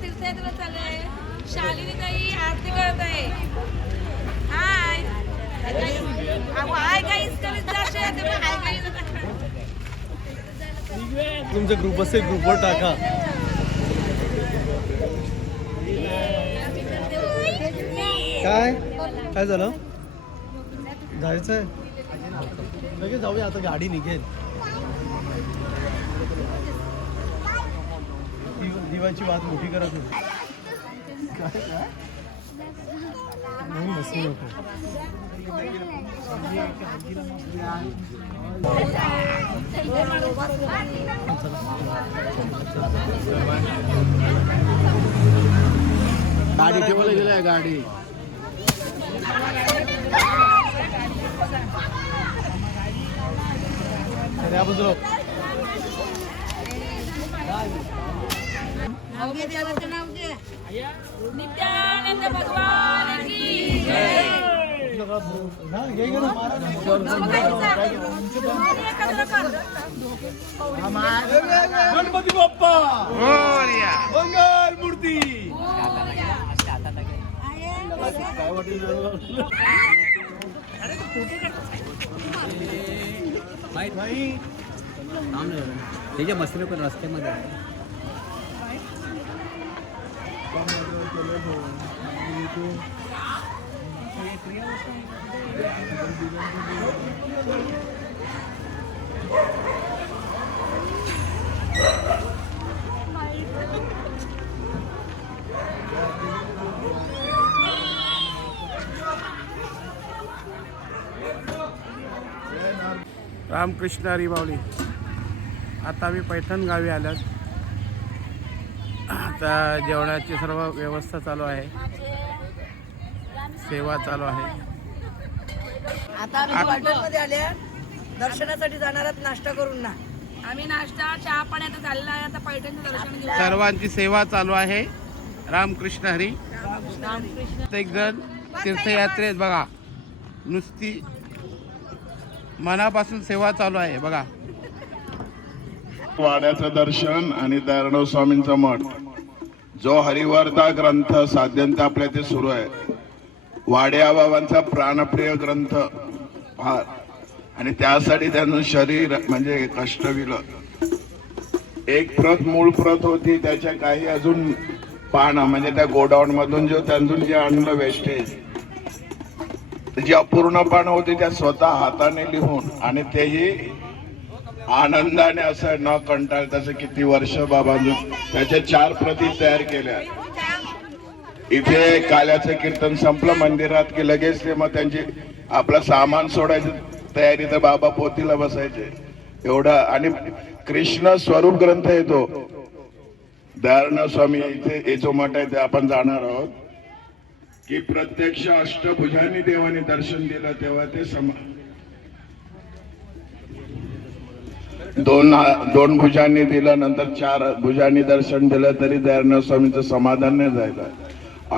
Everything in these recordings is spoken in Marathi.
तीर्थयात्रा चालू आहे. शालिनी ताई आरती करत आहे. हाय हाय गाईस कमीच जास्त येते पण हाय गाईस तुमचा ग्रुप असेल ग्रुपवर टाका. काय काय झालं जायचंय लगेच जाऊया आता गाडी निघेल. दिवाची बात मोठी करत होती. नाही बसू नको. गाडी ठेवायला गेलाय गाडी. नित्यानंद भगवान की जय. गणपती बाप्पा मंगल मूर्ती. त्याच्या मस्तीने पण रस्त्यामध्ये रामकृष्ण हरी माऊली. आता आम्ही पैठण गावी आल्यात. आता जेवणाची सर्व व्यवस्था चालू आहे, सेवा चालू आहे. आता आम्ही हॉटेलमध्ये आले दर्शनासाठी जाणार आहात. नाश्ता करून ना आम्ही नाश्ता चहा पाण्यात चालला आहे. आता पैठणचं दर्शन घेऊ. सर्वांची सेवा चालू आहे. रामकृष्ण हरी. प्रत्येक जण तीर्थयात्रेत बघा नुसती मनापासून सेवा चालू आहे बघा. वाड्याचं दर्शन आणि दयानंद स्वामींचा मठ जो हरिवार्ता ग्रंथ साध्यंत आपल्या ते सुरू आहे. वाड्या बाबांचा प्राणप्रिय ग्रंथ फार आणि त्यासाठी त्यांचं शरीर म्हणजे कष्ट विलं. एक प्रत मूळ प्रत होती त्याच्या काही अजून पानं म्हणजे त्या गोडाऊन मधून त्यांतून जे आणलं वेस्टेज जी अपूर्ण पानं होती त्या स्वतः हाताने लिहून आणि तेही आनंदाने असं न कंटाळ तसं किती वर्ष बाबांनी त्याच्या 4 प्रती तयार केल्या. इथे काल्याचं कीर्तन संपलं मंदिरात की लगेच ते मग त्यांची आपलं सामान सोडायची तयारी तर बाबा पोतीला बसायचे एवढा. आणि कृष्ण स्वरूप ग्रंथ येतो दयानंद स्वामी इथे जो मठ आहे ते आपण जाणार आहोत की प्रत्यक्ष अष्टभुजांनी देवाने दर्शन दिलं तेव्हा ते दोन भुजांनी दिलं नंतर 4 भुजांनी दर्शन दिलं तरी दयानंद स्वामींचं समाधान नाही झालं.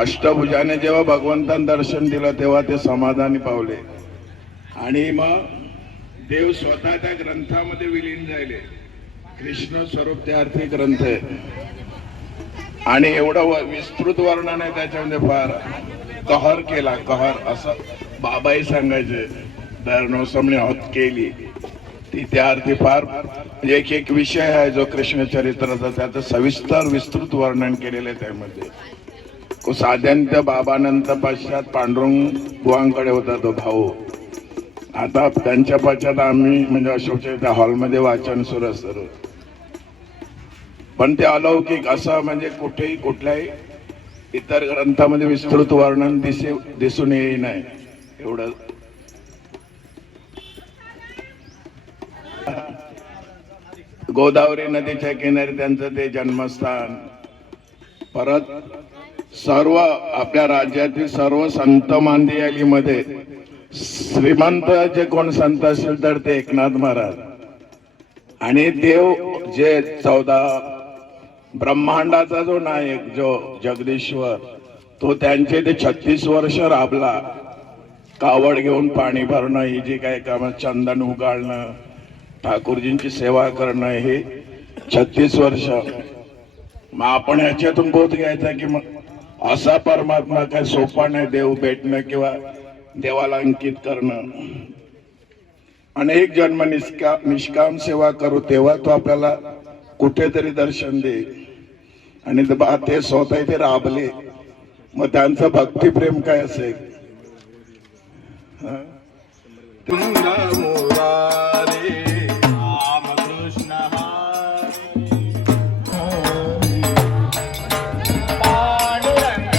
अष्टभुजाने जेव्हा भगवंतांना दर्शन दिलं तेव्हा ते समाधानी पावले आणि मग देव स्वतः त्या ग्रंथामध्ये विलीन झाले. कृष्ण स्वरूप त्या अर्थी ग्रंथ आहे आणि एवढं विस्तृत वर्णन आहे त्याच्यामध्ये. फार कहर केला कहर असं बाबाही सांगायचे. दयानंद स्वामीने हत केली ती त्या अर्थी फार म्हणजे एक विषय आहे जो कृष्ण चरित्राचा त्याचं सविस्तर विस्तृत वर्णन केलेलं आहे त्यामध्ये. साध्यांत बाबानंतर पश्चात पांडुरंग बुवांकडे होता तो भाऊ. आता त्यांच्या पश्चात आम्ही म्हणजे अशोकच्या त्या हॉलमध्ये वाचन सुरू असतं पण ते अलौकिक असं म्हणजे कुठेही कुठल्याही इतर ग्रंथामध्ये विस्तृत वर्णन दिसून येई नाही एवढं. गोदावरी नदीच्या किनारी त्यांचं ते जन्मस्थान. परत सर्व आपल्या राज्यातील सर्व संत मांदियालीमध्ये श्रीमंत जे कोण संत असेल तर ते एकनाथ महाराज आणि देव जे 14 ब्रह्मांडाचा जो नायक जो जगदीश्वर तो त्यांचे ते 36 वर्ष राबला. कावड घेऊन पाणी भरणं ही जी काही कामं, चंदन उगाळणं, ठाकूरजींची सेवा करणं, हे 36 वर्ष. मग आपण ह्याच्यातून बोध घ्यायचा की मग असा परमात्मा काय सोपा नाही देव भेटणं किंवा देवाला अंकित करणं. अनेक जन्म निष्काम सेवा करू तेव्हा तो आपल्याला कुठेतरी दर्शन देईल. आणि ते स्वतः इथे राबले, मग त्यांचं भक्तिप्रेम काय असेल. तुंगा मुरारी रामकृष्ण पांडुरंग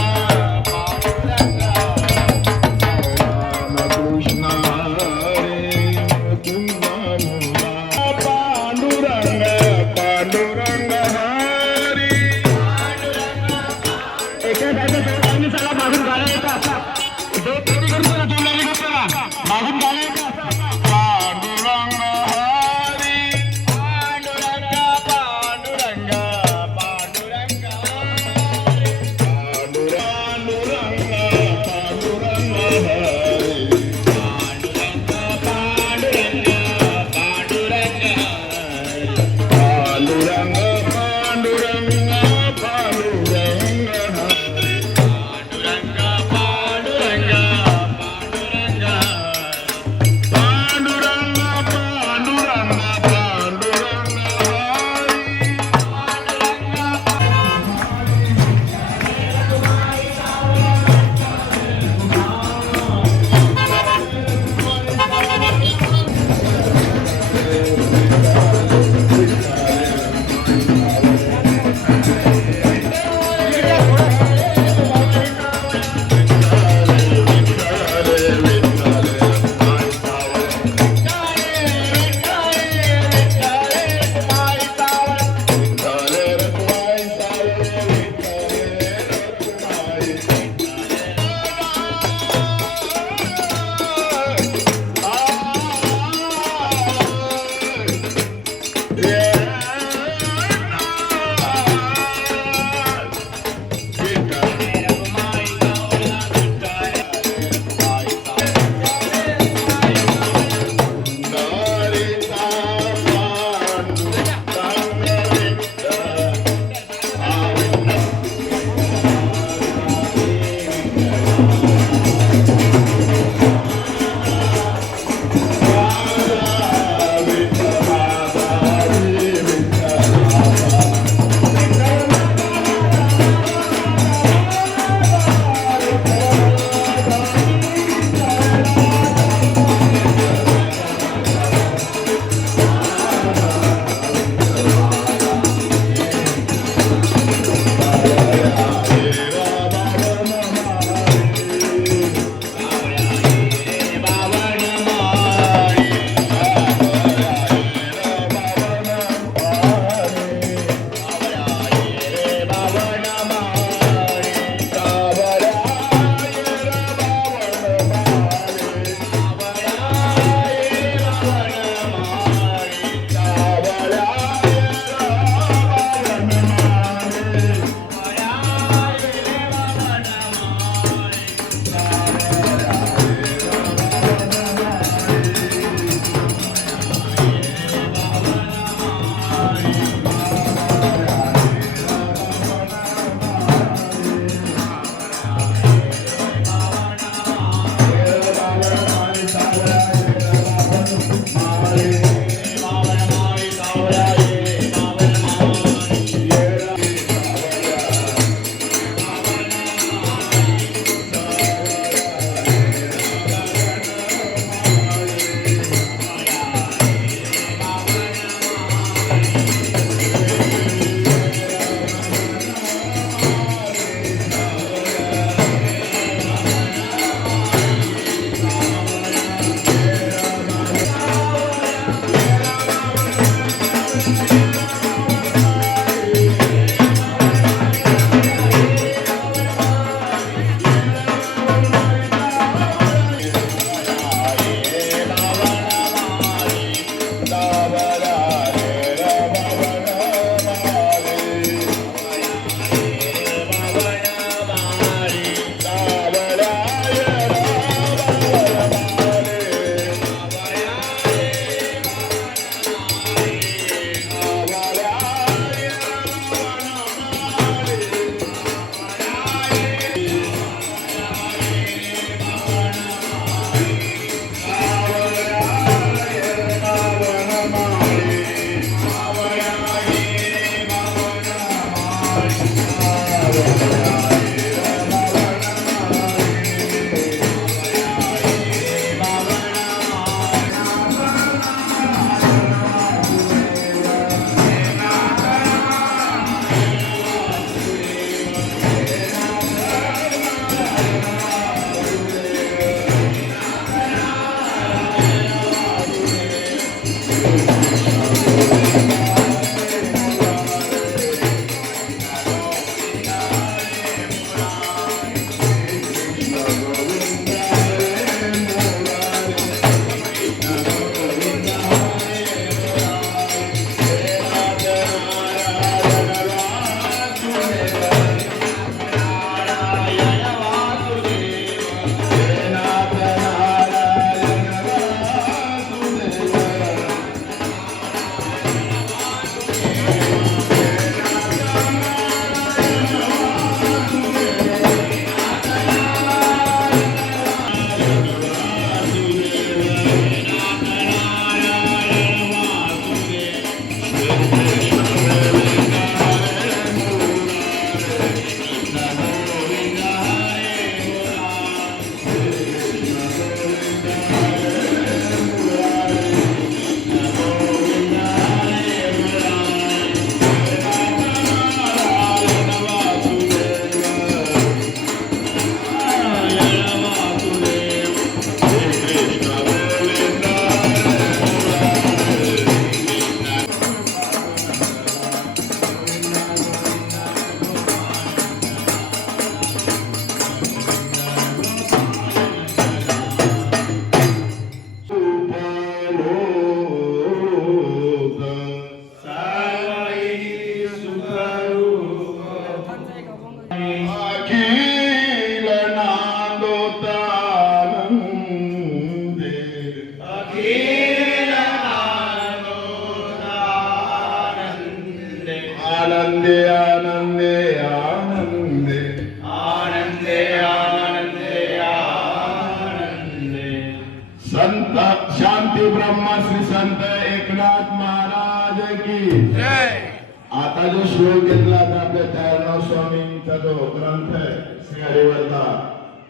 हा जो श्लोक घेतला आता आपल्या तारणराव स्वामींचा जो ग्रंथ आहे श्री हरिवर्ता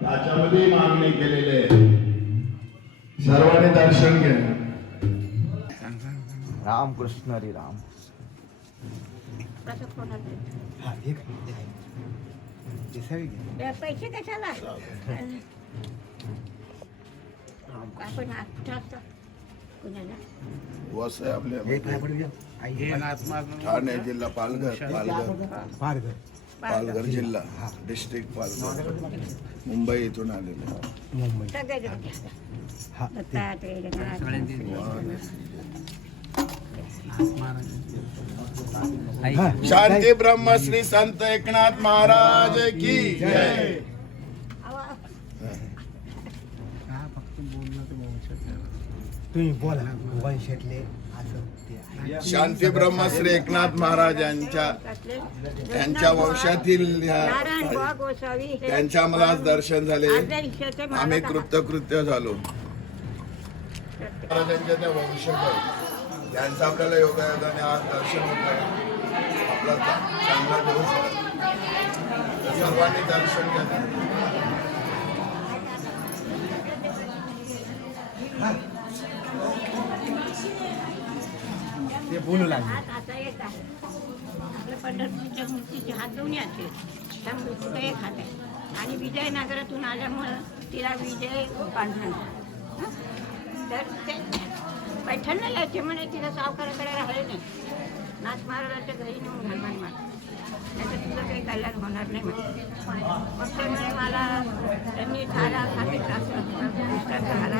त्याच्यामध्ये मागणी केलेली आहे. सर्वांनी दर्शन घ्या. राम कृष्ण हरी राम. पैसे कशाला आपण कुठं कुणाला वस आहे आपल्या ठाणे जिल्हा पालघर जिल्हा डिस्ट्रिक्ट पालघर मुंबई इथून आलेले. शांती ब्रह्म श्री संत एकनाथ महाराज की जय. तुम्ही बोला वंशेतले असं शांती ब्रह्म श्री एकनाथ महाराज यांच्या वंशातील त्यांच्या मला आज दर्शन झाले. आम्ही कृतकृत्य झालो. महाराजांच्या त्या वंशज त्यांचं आपल्याला योगायोगाने आज दर्शन होत आहे. आपला चांगला दिवस आहे. सर्वांनी दर्शन घ्या. ते बोलू लागले. आता एक आहे आपल्या पंढरपूरच्या मूर्तीचे हात दोन्ही असते. त्या मूर्तीचा एक हात आहे आणि विजयनगरातून आल्यामुळं तिला विजय पांढरा. तर ते पैठणला यायचे म्हणे तिला सावकाराकडे राहिले नाही. नाथ महाराजांच्या घरी नेऊन हनुमान मारला. त्याचं तुझं काही कल्याण होणार नाही म्हणे. मग ते म्हणे मला त्यांनी झाला सांगितलं असं दृष्टांत झाला.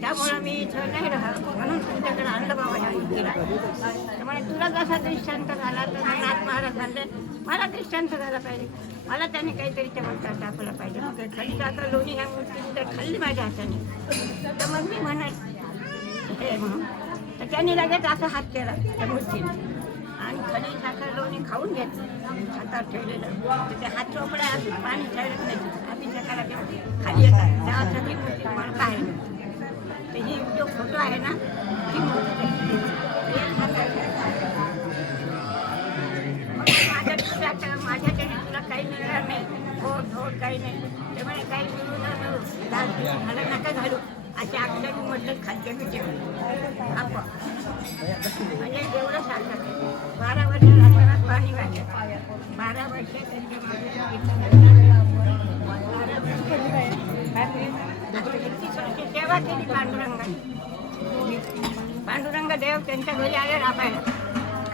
त्यामुळं मी इथं नाही राहत म्हणून तुमच्याकडे आणलं बाबा तिला. त्यामुळे तुला जसा दृष्टांत झाला तर नाथ महाराज म्हणले मला दृष्टांत झाला पाहिजे. मला त्याने काहीतरी चमत्कार दाखवला पाहिजे. मग खाली आता लोणी ह्या मूर्तीने तर खाल्ली माझ्या हाताने. तर मग मी म्हणत हे म्हणून तर त्यांनी लगेच असा हात केला त्या मूर्तीने आणि खाली साखर लोणी खाऊन घेतलं हातावर ठेवलेलं. तर ते हात चोपड्या पाणी ठेवत नाही. आम्ही सकाळला खाली येतात तेव्हा सगळी मूर्ती मला काय नाही. तर ही जो फोटो आहे ना ती मूर्ती एक हातात माझ्याच्याने तुला काही मिळणार नाही. धोड काही नाही. त्यामुळे काही मिळू न मला नका घालू अशा अक्षर म्हटलं खालच्या विचार आपण म्हणजे एवढं सांगतात. 12 वर्ष राजकारणात पाणी वाटलं. 12 वर्ष सेवा केली पांडुरंगाने. पांडुरंग देव त्यांच्या घरी आले राबायला.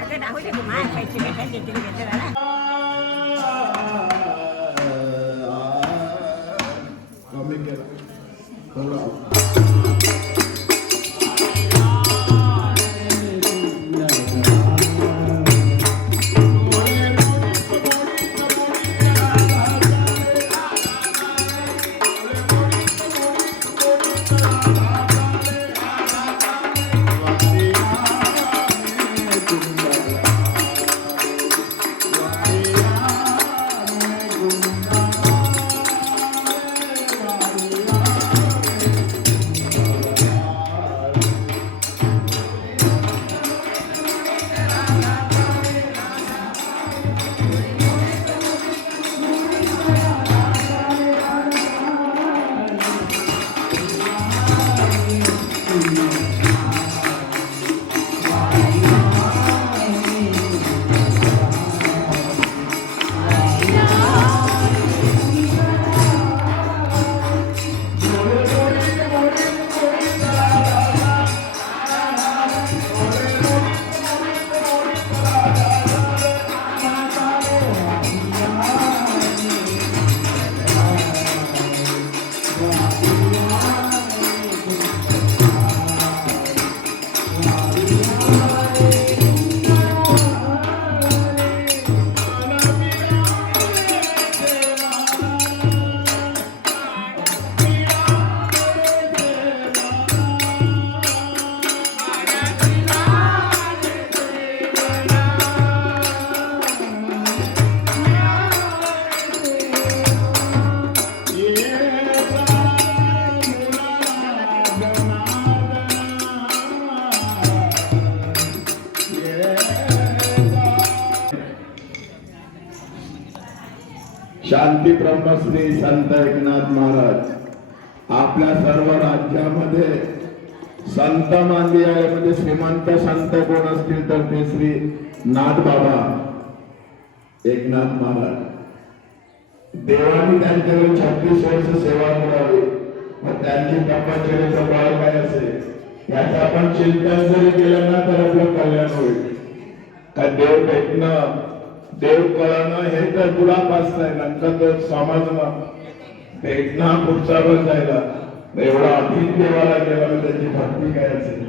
आता राहू दे माय पैसे भेटायचे तिथे भेटायला. कमी केला थोडा. शांती ब्रह्मश्री संत एकनाथ महाराज आपल्या सर्व राज्यामध्ये संत मांदियाळीमध्ये श्रीमंत संत कोण असतील तर ते श्री नाथबाबा एकनाथ महाराज. देवानी त्यांच्याकडे 36 वर्ष सेवा करावी व त्यांची तपश्चर्याचं फळ काय असेल याचं आपण चिंतन जरी केलं ना तर आपलं कल्याण होईल. का देव भेटणं देव कळणं हे तर दुरापास्त आहे, नंतर तर समजणं भेटणं पुढचा वेळ जायला एवढा अभिन देवाला गेला त्याची भक्ती काय असेल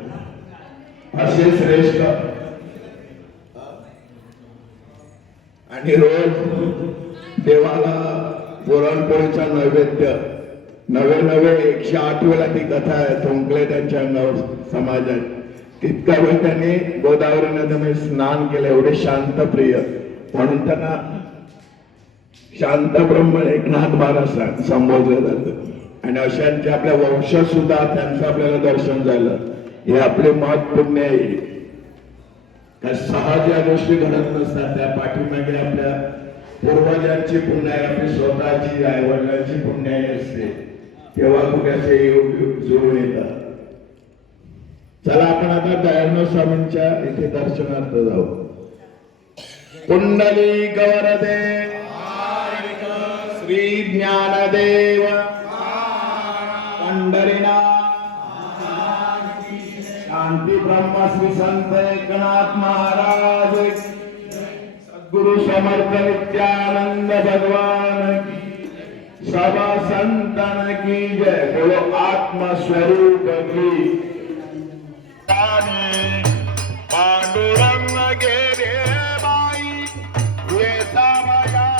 असे श्रेष्ठ. आणि रोज देवाला पुरणपोळीचा नैवेद्य नवे 108 वेळा ती कथा आहे थोंकले त्यांच्या अंगावर समाजात. तितका वेळ त्यांनी गोदावरी नदीमध्ये स्नान केलं. एवढे शांत प्रिय म्हणून त्यांना शांत ब्रह्म एकनाथ महाराज संबोधलं जातं. आणि अशांचे आपल्या वंशात सुद्धा त्यांचं आपल्याला दर्शन झालं हे आपले महत् पुण्य आहे. त्या सहज या गोष्टी घडत नसतात, त्या पाठीमागे आपल्या पूर्वजांची पुण्याई आपली स्वतःची आईवडिलांची पुण्याई असते. तेव्हा कुठे असे योग जुळून येतात. चला आपण आता दयानंद स्वामींच्या इथे दर्शनार्थ जाऊ. कुंडली गवरदे श्री ज्ञानदेव पंढरीनाथ शांती ब्रह्म श्री संत एकनाथ महाराज सद्गुरु समर्थ नित्यानंद भगवान की सब संतन की जय. बोलो आत्मस्वरूप की. पांडुरंग गेले बाई वेसा माया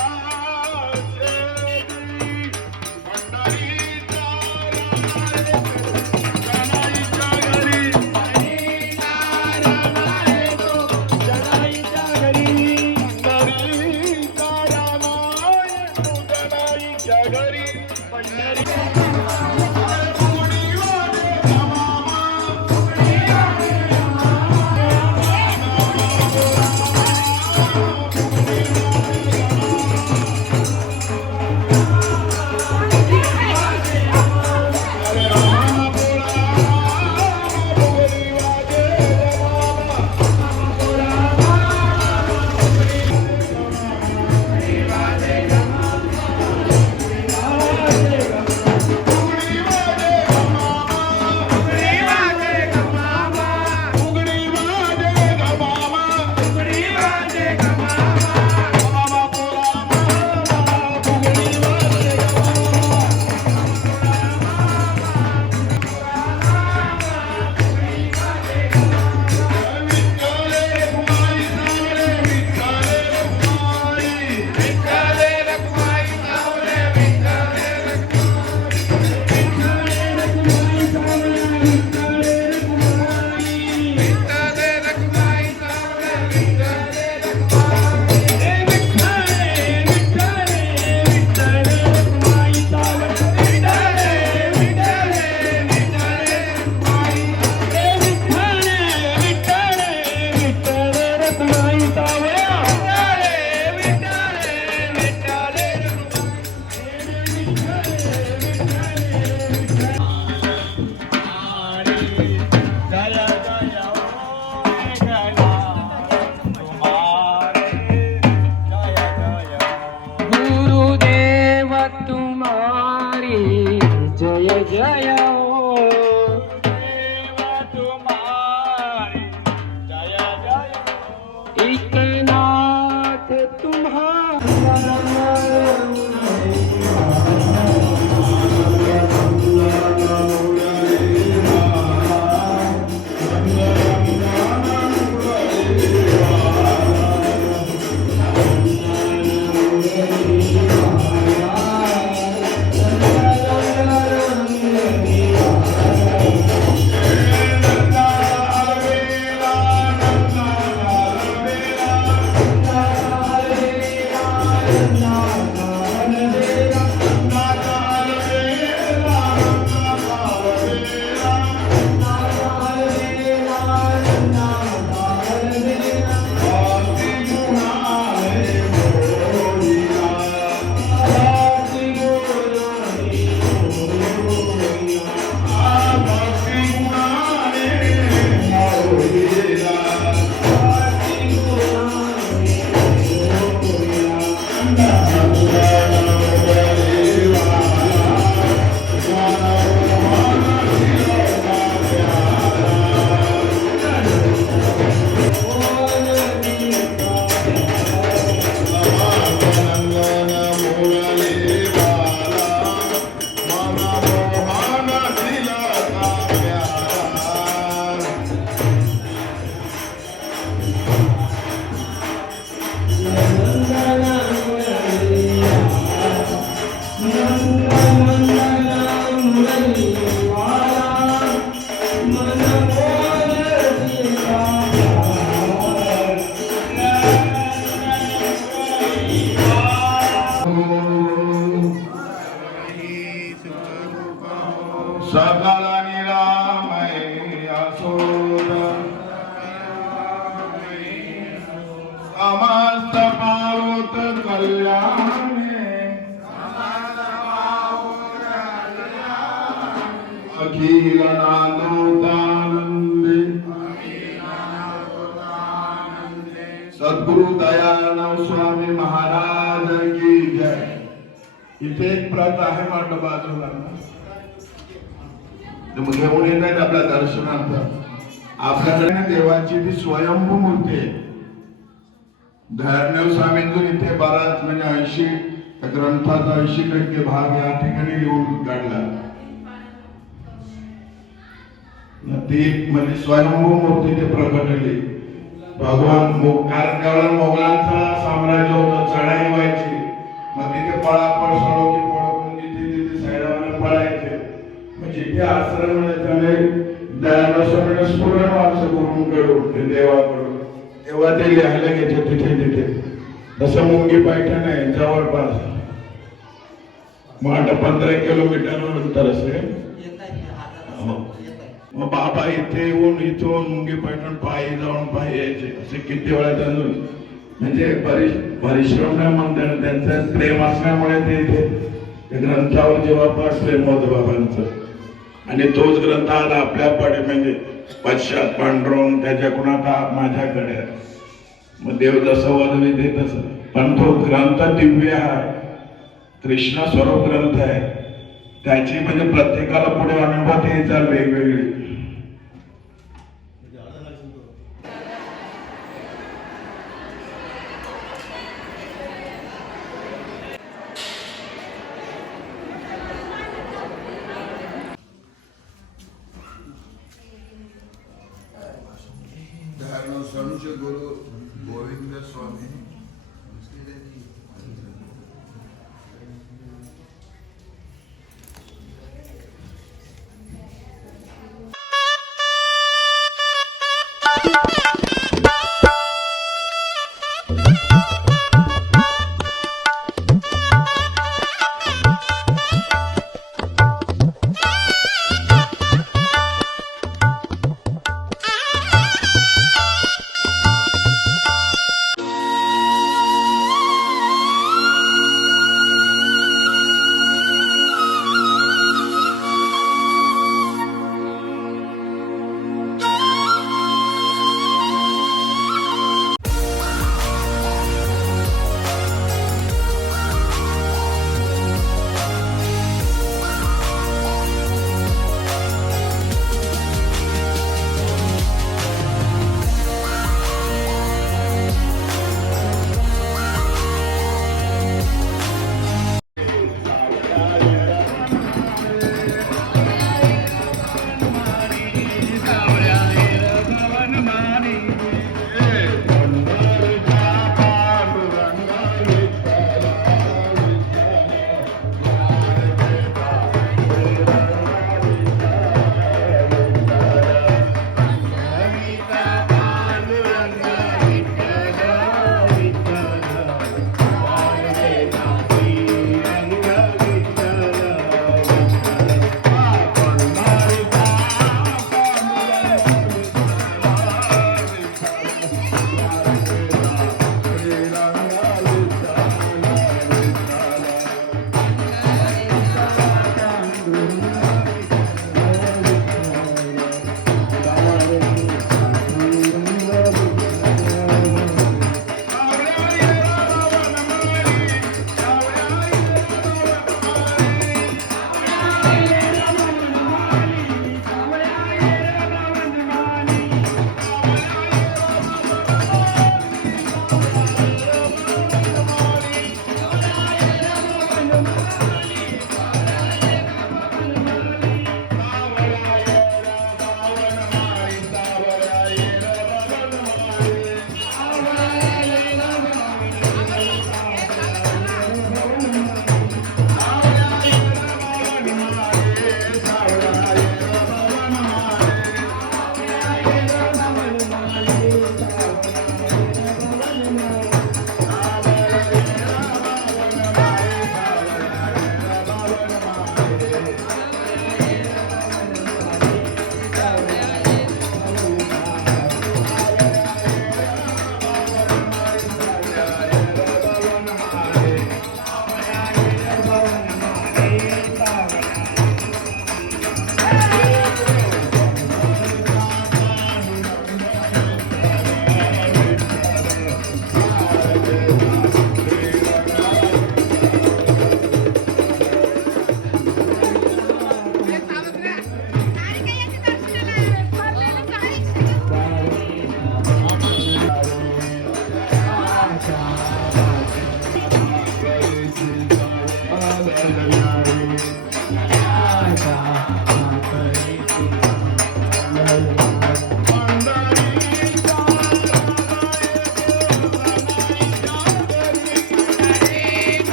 सकल निरामय असोद समस्त पावत कल्याणे अखिल नादोतानंदे सद्गुरु दयानंद स्वामी महाराज की जय. इथे एक प्रत आहे मांड बाजूला घेऊन येत आहेत आपल्या दर्शनार्थ. आपल्याकडे देवाची ती स्वयंभू मूर्ती आहे. धरणदेव स्वामींतून इथे बराच म्हणजे 80 ग्रंथाचा 80% भाग या ठिकाणी लिहून काढला. ती म्हणजे स्वयंभू मूर्ती ते प्रकटली. भगवान कारण त्यावेळेला मोगलांचं साम्राज्य होतं, चढाई व्हायची, मग तिथे पळापळ सळोकी पळून जिथे साईडावर पळायचे. मग जिथे आश्रम मिळाले दयानंद स्वामींना स्फुरण व्हायचं गुरुंकडून ते देवाकडून, तेव्हा ते लिहायला घ्यायचे तिथे तिथे. तसं मुंगी पैठण आहे जवळपास, मग 15 किलोमीटर अंतर असेल. मग बाबा इथे येऊन इथून मुंगी पैठण पायी जाऊन पायी यायचे. असे किती वेळा त्यांना म्हणजे परिश्रम नाही म्हणतात, त्यांचं प्रेम असल्यामुळे ते इथे ग्रंथावर जवळपास प्रेम होतं बाबांचं. आणि तोच ग्रंथ आज आपल्याकडे म्हणजे पश्चात पांडुरंग त्याच्याकडून आता माझ्याकडे. मग देव जसं वदविते तसं, पण तो ग्रंथ दिव्य आहे, कृष्ण स्वरूप ग्रंथ आहे. त्याची म्हणजे प्रत्येकाला पुढे अनुभूती येतात वेगवेगळी.